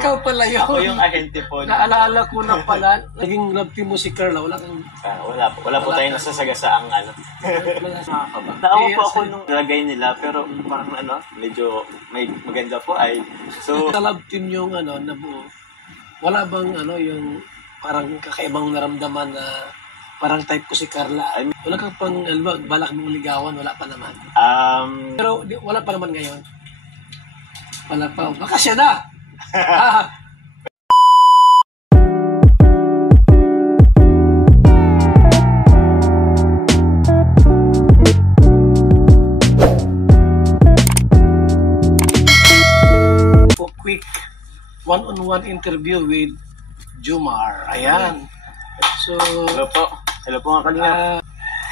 ikaw pala yun. Ako yung ahente po. Naalala ko na pala, naging love team mo si Carla, wala kang... Wala po tayong nasasagasaang ano. Naawa po ako nung lagay nila, pero parang medyo maganda po ay. So, sa love team yung nabuo, wala bang yung parang kakaibang naramdaman na parang type ko si Carla? Wala kang pang balak mong ligawan, wala pa naman. Pero wala pa naman ngayon. Wala pa. Baka siya na! Quick one-on-one interview with Jomar. Ayan. So, Hello po nga kanina.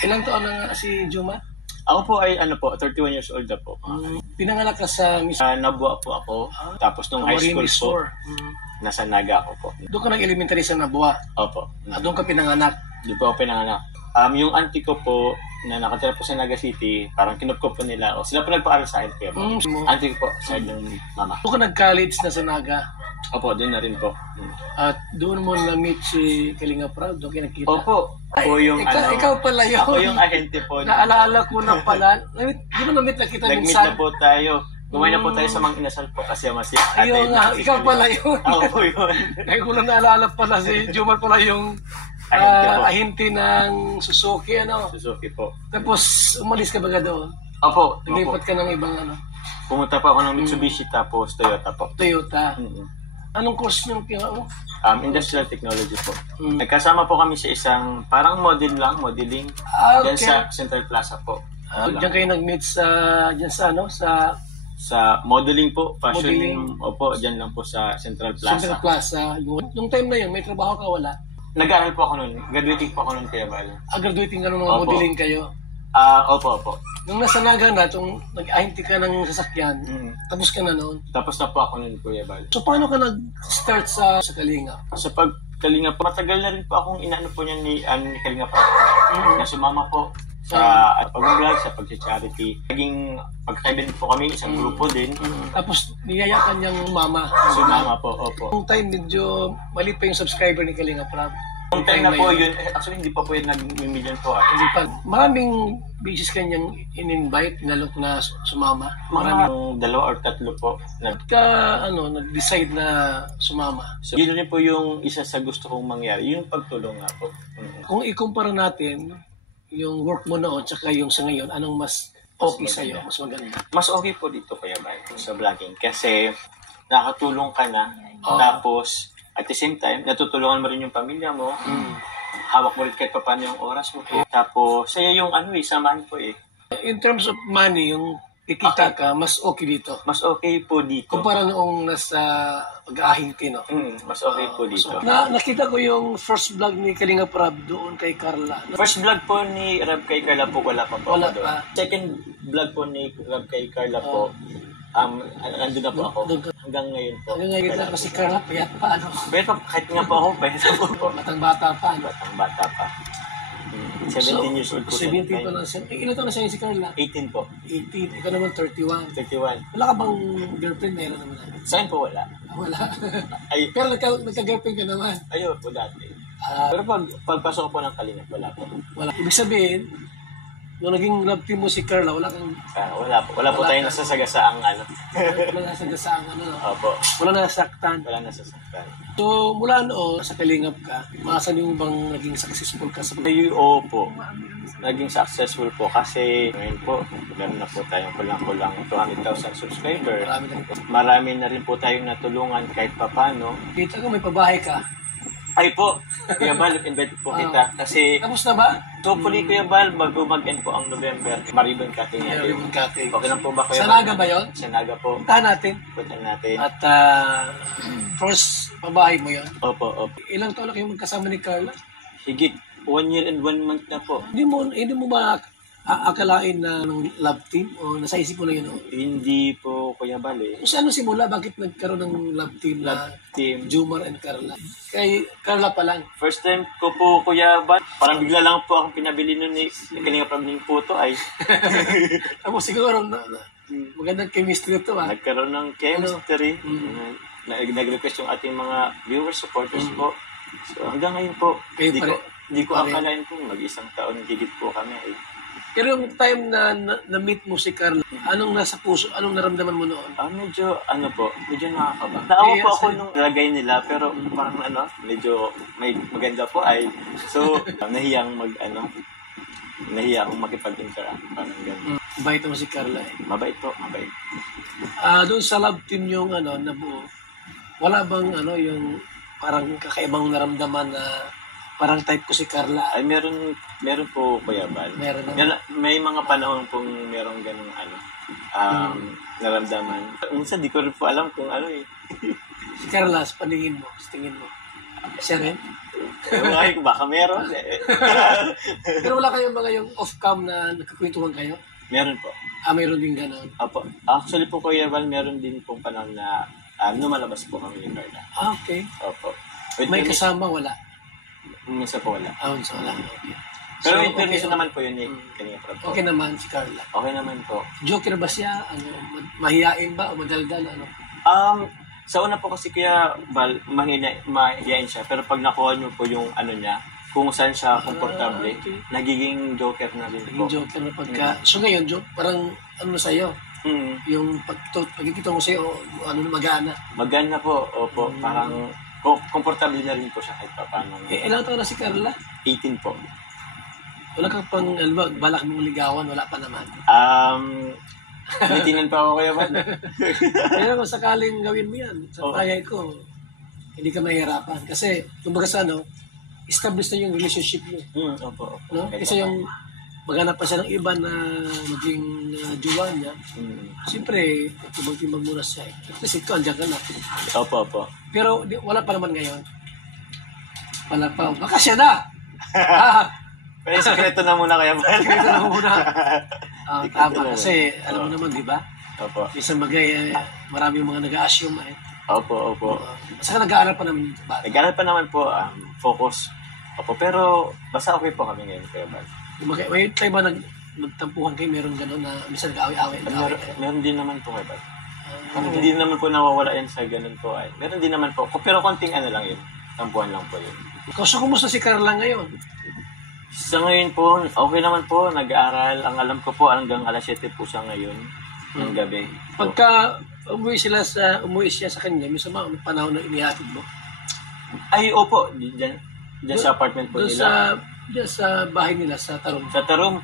Ilang taon na nga si Jomar? Ako po ay 31 years old na po. Pinanganak ka sa Nabua po ako. Tapos nung high school po, nasa Naga ako po. Doon ka nag-elementary sa Nabua? Opo. Doon ka pinanganak? Doon po ako pinanganak. Yung auntie ko po, na nakatira po sa Naga City, parang kinupkop po nila. O sila po nagpaaral sa akin po. Auntie ko po, side ng mama. Doon ka nag-college na sa Naga? Opo, doon na rin po. At doon mo na-meet si Kalinga Prab? Doon kayo nakita? Opo. Ako yung ikaw pala yun. Ako yung ahente po. Naalala ko na pala. Di mo na-meet na kita minsan? Nag-meet na po tayo. Kumain na po tayo sa Mang Inasal po kasi masih ayun nga, ikaw pala yun. Ako po yun. Kaya ko lang naalala pala si Jomar pala yung ahente ng Suzuki. Suzuki po. Tapos umalis ka ba doon? Opo. Naglipat ka ng ibang Pumunta pa ako ng Mitsubishi tapos Toyota po. Toyota. Anong course nyung kinuha mo? Industrial Technology po. Nagkasama po kami sa isang parang modeling. Okay. Diyan sa Central Plaza po. Diyan kayo nag-meet sa modeling po, fashion. Modeling. Opo, diyan lang po sa Central Plaza. Central Plaza. Nung time na yun, may trabaho ka wala? Nag-aaral po ako noon. Graduating po ako noon kaya Bal. Graduating ka noon ng modeling kayo? Opo. Nung nasa Naga na, nag-ahente ka ng sasakyan, tapos ka na noon? Tapos na po ako noon, Kuya Bal. So, paano ka nag-start sa Kalinga? Sa pagkalinga po, matagal na rin po akong inaano po niya ni Kalinga po. Na sumama po sa pag-vlog, sa pag-charity. Naging pagkakaibigan po kami, isang grupo din. Tapos, niyayakan niyang mama. Sumama po, opo. Nung time, medyo maliit pa yung subscriber ni Kalinga Prab. Nung time na po yun, actually hindi pa po yun nag-million po. Hindi pa. Maraming beses kanyang in-invite, nalok na sumama. Maraming 2 or 3 po. Nag-decide na sumama. So, yun rin po yung isa sa gusto kong mangyari, yung pagtulong nga po. Kung ikumpara natin, yung work mo noon tsaka yung sa ngayon, anong mas okay sa'yo? Mas maganda? Mas okay po dito, Kuya Bay, sa vlogging. Kasi nakatulong ka na, tapos at the same time, natutulungan mo rin yung pamilya mo. Hawak mo rin kahit pa paano yung oras mo po. Tapos, saya yung samahan po eh. In terms of money, yung ikita ka, mas okay dito. Mas okay po dito. Kumpara noong nasa pag-ahinte, no? Mas okay po dito. Nakita ko yung first vlog ni Kalinga Prab doon kay Carla. First vlog po ni Rab kay Carla po, wala pa po. Wala pa. Second vlog po ni Rab kay Carla po, nandun na po ako. Hanggang ngayon po. Hanggang ngayon na kasi Carla, payat pa, Payat pa, kahit nga po ako, payat po. Batang-bata pa, Batang-bata pa. 17 years old po. 17 pa lang siya. Ilan taon na siya si Carla? 18 po. 18. Ikaw naman 31. 31. Wala ka bang girlfriend? Meron naman. Saan po wala? Wala. Pero nagka-girlfriend ka naman? Ayun po dati. Pero pagpasok ko po ng Kalinga, wala po. Wala. Ibig sabihin, nung naging love team mo si Carla, wala kang... Wala po tayong nasasagasaang Wala nasasagasaang Opo. Wala nasasaktan. Wala nasasaktan. So, mula noon, sa Kalingap ka, maasan yung bang naging successful ka sa Opo. Naging successful po kasi ngayon po, meron na po tayong kulang-kulang 200,000 subscriber. Marami na rin po tayong natulungan kahit papano. Kita ko may pabahay ka. Ay po, Kuya Bal, invite po kita. Kasi, tapos na ba? hopefully, Kuya Bal, mag-end po ang November. Maribon Cutting. Maribon Cutting. Okay lang po ba, Kuya Sa Bal? Naga ba yun? Sa Naga po. Puntahan natin. Puntahan natin. At first, pabahay mo yun? Opo. Ilang taon na kayo magkasama ni Carla? Higit 1 year and 1 month na po. Hindi mo ba akalain na ng love team o nasa isip mo na yun? Hindi po, Kuya Bal eh. Kung saan simula, bakit nagkaroon ng love team na Jomar and Carla? Kay Carla pa lang. First time ko po, Kuya Bal, parang bigla lang po akong pinabili nun ni Kalinga Prab ng photo ay. Tapos siguro magandang chemistry ito Nagkaroon ng chemistry. nag-request yung ating mga viewers, supporters po. So hanggang ngayon po, Kayo hindi ko akalain po mag-isang taon higit po kami. Pero yung time na na-meet mo si Carla, anong nasa puso, anong naramdaman mo noon? Medyo nakakaba. Naawa po ako nung lagay nila, pero parang medyo may maganda po ay. So, nahiyang makipag-interact. Parang gano'n. Mabait mo si Carla eh. Mabait po, mabait. Doon sa love team yung nabuo, wala bang yung parang kakaibang naramdaman na parang type ko si Carla? Ay, meron po, Kuya Bal. May mga panahon pong merong ganung naramdaman. Minsan, di ko rin po alam kung Si Carla, sa paningin mo, sa tingin mo. Siya rin? Ay, baka meron. Pero wala kayong mga yung off-cam na nagkakwentuhan kayo? Meron po. Meron din gano'n? Opo. Actually po, Kuya Bal, meron din pong panahon na lumalabas po kami ni Carla. Okay. Opo. May kasama, wala? Minsan po wala. So wala. Okay. Pero so, permission naman po yun eh. Okay naman si Carla. Okay naman po. Joker ba siya? Mahiyain ba o madaldal? Sa una po kasi kaya mahiyain siya. Pero pag nakuha niyo po yung niya, kung saan siya komportable, nagiging joker na rin po. Nagiging joker na pagka... So ngayon, parang sa'yo? Yung pagkikita mo sa'yo, magana? Magana po, opo. Parang komportable na rin po siya kahit pa paano. Ilang taon na si Carla? 18 po. Wala kang pang, balak mong ligawan, wala pa naman? Nitinan pa ako Kuya Bal. Kaya kung sakaling gawin mo yan, sa payay ko, hindi ka mahirapan. Kasi, kumbaga sa establish na yung relationship mo. Opo. No? Kasi yung maghanap pa siya ng iba na maging jowa niya, siyempre, timbang-timbang muna siya. At least ito, andyan ka na. Opo. Pero wala pa naman ngayon. Wala pa. Baka siya na! Pero sekreto na muna Kuya Bal. Sekreto na muna. Tama. Kasi, alam mo naman, di ba? Opo. Isang bagay, maraming mga nag-a-assume eh. Opo. Saka nag-aaral pa naman dito ba? Nag-aaral pa naman po, focus. Opo, pero basta okay po kami ngayon Kuya Bal. May tayo ba nagtampuhan kayo? Meron gano'n na minsan nag-away-away? Meron din naman po Kuya Bal. Hindi naman po nawawala yan sa ganun po ay. Meron din naman po. Pero konting lang yun. Tampuhan lang po yun. So, kumusta si Carla ngayon? Sa ngayon po, okay naman po. Nag-aaral. Ang alam ko po, hanggang alas 7 po siya ngayon. Ng gabi. Pagka umuwi siya sa kanya, minsan may panahon na inihatid mo? Ay, opo. Diyan sa apartment po nila. Diyan sa bahay nila, sa Tarum. Sa Tarum.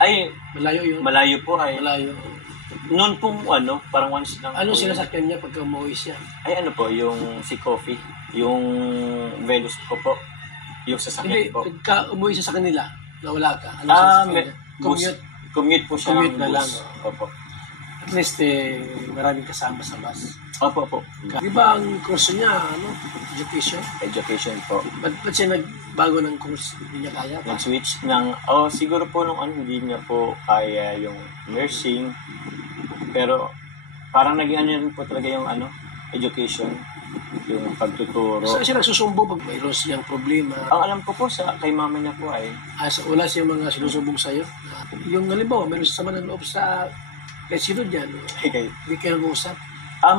Ay, malayo yun? Malayo po ay. Malayo. Noon po, parang once lang. Anong sinasakyan niya pagka umuwi siya? Ay, po, yung si Coffee. Yung Velus ko po. Yung sasakyan po. Hindi, pagka umuwi siya sa kanila, nawala ka. Commute po siya. Commute na lang. Opo. At least, maraming kasama sa bus. Opo. Di ba ang kurso niya, education? Education po. Ba't siya nagbago ng course? Hindi niya kaya? Nag-switch ng, siguro po nung hindi niya po kaya yung nursing. Pero, parang naging rin po talaga yung education. Yung pagtuturo. Saan siya nagsusumbo pag mayroon siyang problema? Ang alam ko po kay mama niya po ay... wala siyang mga sinusumbong sa'yo? Yung halimbawa, mayroon sa sama ng loob sa... Kahit sino dyan? Hindi kayo nag-uusap?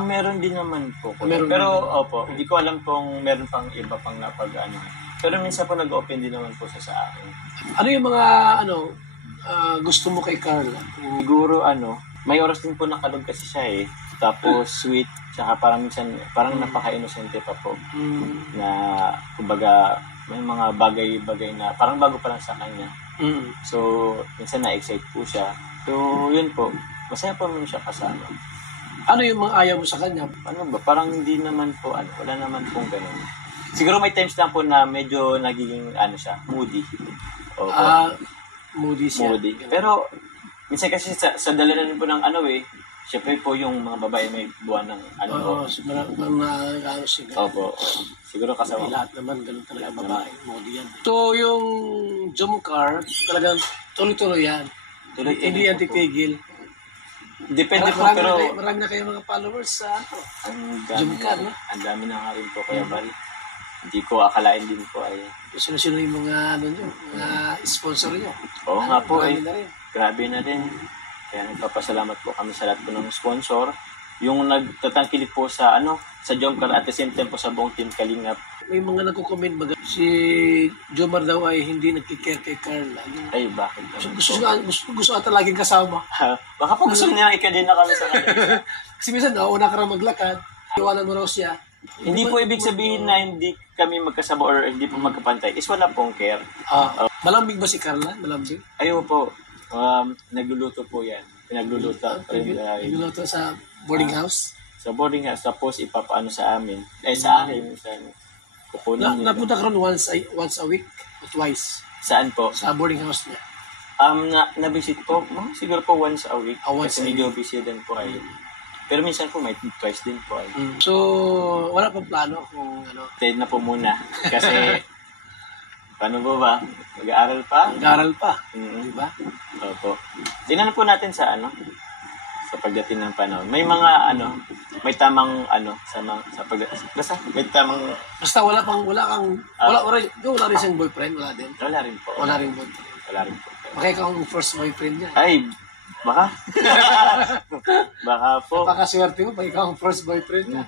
Meron din naman po. Pero, opo, hindi ko alam kung meron pang iba pang napag-ano. Pero minsan po nag-open din naman po sa akin. Ano yung mga, gusto mo kay Carla? Siguro, may oras din po nakalog kasi siya eh. Tapos, sweet. Tsaka parang napaka-inosente pa po. Na, kumbaga, may mga bagay-bagay na parang bago pa lang sa kanya. So, minsan na-excite po siya. So, yun po. Masaya pa mo siya kasama. Ano yung mga ayaw mo sa kanya? Parang hindi naman po, wala naman pong ganun. Siguro may times lang po na medyo nagiging, siya, moody. Moody siya. Moody. Pero, minsan kasi sa dala na rin po ng syempre po yung mga babae may buwan ng mga siguro. Opo. Siguro kasama. Lahat naman, ganun talaga babae. Moody yan. So, yung Jumcar, talagang tuloy-tuloy yan. Hindi yan titigil. Depende po, pero... Marami na kayo mga followers sa Jumcar, no? Ang dami na nga rin po, Kuya Bal. Hindi ko akalain din po ay... Sino-sino yung mga, mga sponsor nyo? Oo nga po eh. Grabe na din. Kaya nagpapasalamat po kami sa lahat po ng sponsor. yung nagtatangkilik po sa sa Jomcar at the same time po sa buong Team Kalingap. May mga nagko-comment baga si Jomar daw ay hindi nagki-care kay Carla. Ay, bakit? Gusto ata laging kasama. Baka po gusto niya ikadin na kami sa kanya. Kasi minsan, una ka rin maglakad, iwanan mo raw siya. Hindi po ibig sabihin na hindi kami magkasama or hindi po magkapantay. Is wala pong care. Malambing ba si Carla? Malambing? Ayaw po. Nagluluto po yan. Pinagluluto. Nagluluto sa boarding house? Sa boarding house. Tapos ipapaano sa amin. Sa akin. Kukunin niya. Napunta ka ron once a week o twice? Saan po? Sa boarding house niya. Na-visit po. Siguro po once a week. Once kasi medyo busy din po ay. Pero minsan po may twice din po ay. So, wala pang plano kung Stayed na po muna. Kasi, paano ba? Mag-aaral pa? Mag-aaral pa. Mm-hmm. Diba? Opo. Tingnan po natin sa sa pagdating ng panahon. May mga may tamang may tamang Basta wala rin siyang boyfriend, wala din. wala rin po. Wala rin boyfriend. Wala rin po. Baka ikaw ang first boyfriend niya. Ay, baka? Baka po. Napakaswerte mo pag ikaw ang first boyfriend niya.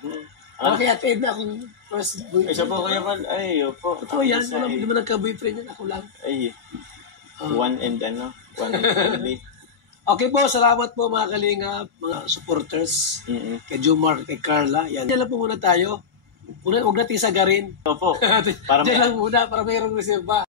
Okay, atid na akong first boyfriend. Isa po kaya man. Ay, opo. Totoo yan. Hindi mo nagka-boyfriend yan. Ako lang. Ay, one and only. Okay po, salamat po mga kalingap, mga supporters, kay Jomar, kay Carla. Yan lang po muna tayo. Huwag natin sagarin. Opo. Diyan lang muna para mayroong reserva.